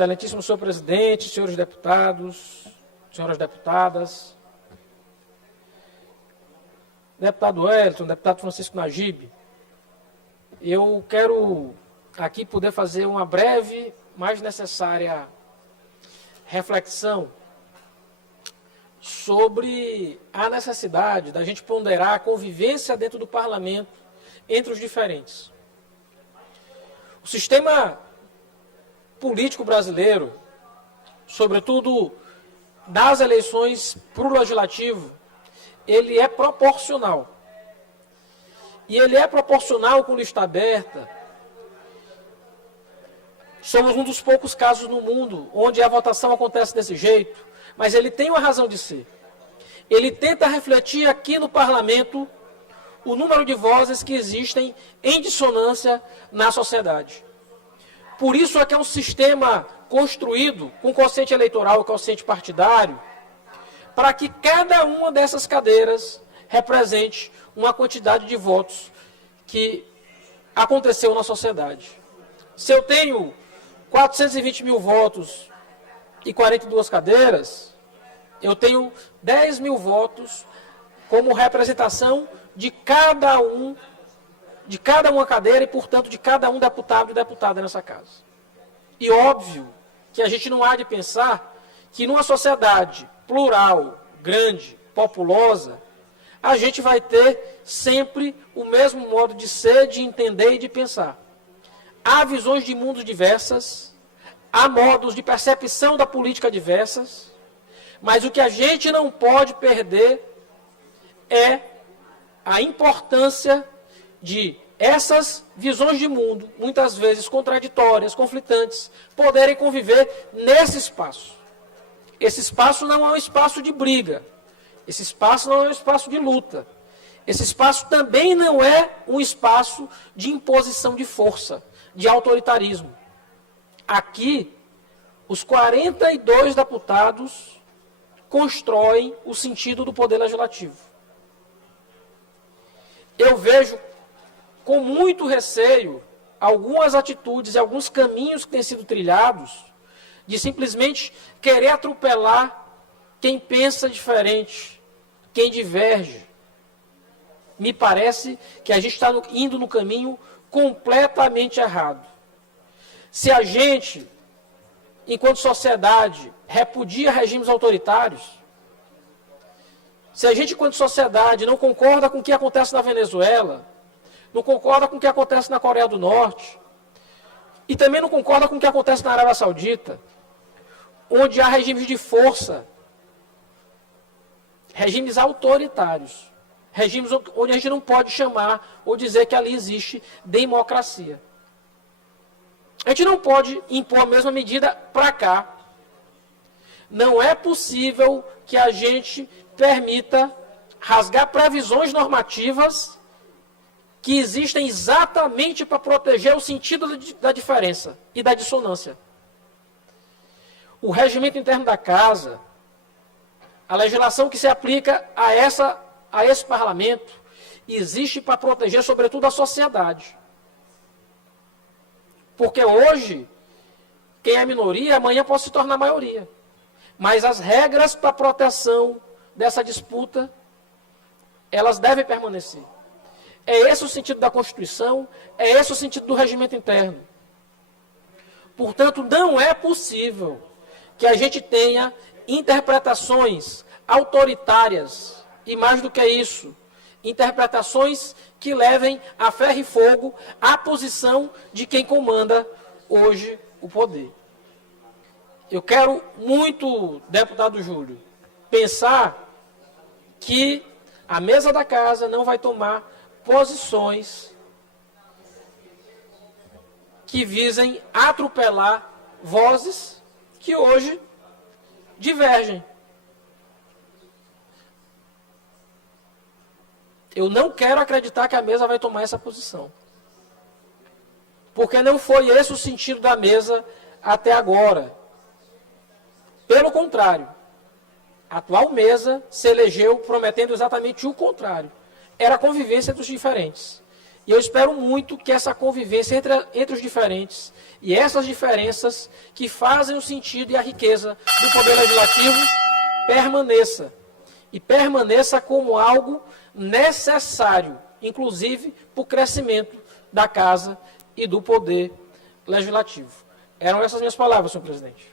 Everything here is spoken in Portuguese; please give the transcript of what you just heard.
Excelentíssimo senhor presidente, senhores deputados, senhoras deputadas, deputado Wellington, deputado Francisco Najib, eu quero aqui poder fazer uma breve, mas necessária reflexão sobre a necessidade da gente ponderar a convivência dentro do parlamento entre os diferentes. O sistema político brasileiro, sobretudo das eleições para o legislativo, ele é proporcional. E ele é proporcional com lista aberta. Somos um dos poucos casos no mundo onde a votação acontece desse jeito, mas ele tem uma razão de ser. Ele tenta refletir aqui no parlamento o número de vozes que existem em dissonância na sociedade. Por isso é que é um sistema construído com quociente eleitoral e quociente partidário, para que cada uma dessas cadeiras represente uma quantidade de votos que aconteceu na sociedade. Se eu tenho 420 mil votos e 42 cadeiras, eu tenho 10 mil votos como representação de cada uma cadeira e, portanto, de cada um deputado e deputada nessa casa. E óbvio que a gente não há de pensar que numa sociedade plural, grande, populosa, a gente vai ter sempre o mesmo modo de ser, de entender e de pensar. Há visões de mundo diversas, há modos de percepção da política diversas, mas o que a gente não pode perder é a importância de essas visões de mundo, muitas vezes contraditórias, conflitantes, poderem conviver nesse espaço. Esse espaço não é um espaço de briga, esse espaço não é um espaço de luta, esse espaço também não é um espaço de imposição de força, de autoritarismo. Aqui, os 42 deputados constroem o sentido do poder legislativo. Eu vejo com muito receio algumas atitudes e alguns caminhos que têm sido trilhados de simplesmente querer atropelar quem pensa diferente, quem diverge. Me parece que a gente está indo no caminho completamente errado. Se a gente, enquanto sociedade, repudia regimes autoritários, se a gente, enquanto sociedade, não concorda com o que acontece na Venezuela, não concorda com o que acontece na Coreia do Norte, e também não concorda com o que acontece na Arábia Saudita, onde há regimes de força, regimes autoritários, regimes onde a gente não pode chamar ou dizer que ali existe democracia. A gente não pode impor a mesma medida para cá. Não é possível que a gente permita rasgar previsões normativas que existem exatamente para proteger o sentido da diferença e da dissonância. O regimento interno da casa, a legislação que se aplica a esse parlamento, existe para proteger, sobretudo, a sociedade. Porque hoje, quem é minoria, amanhã pode se tornar maioria. Mas as regras para a proteção dessa disputa, elas devem permanecer. É esse o sentido da Constituição, é esse o sentido do regimento interno. Portanto, não é possível que a gente tenha interpretações autoritárias, e mais do que isso, interpretações que levem a ferro e fogo à posição de quem comanda hoje o poder. Eu quero muito, deputado Júlio, pensar que a mesa da casa não vai tomar posições que visem atropelar vozes que hoje divergem. Eu não quero acreditar que a mesa vai tomar essa posição. Porque não foi esse o sentido da mesa até agora. Pelo contrário, a atual mesa se elegeu prometendo exatamente o contrário. Era a convivência dos diferentes. E eu espero muito que essa convivência entre os diferentes e essas diferenças que fazem o sentido e a riqueza do Poder Legislativo permaneça. E permaneça como algo necessário, inclusive para o crescimento da Casa e do Poder Legislativo. Eram essas minhas palavras, senhor presidente.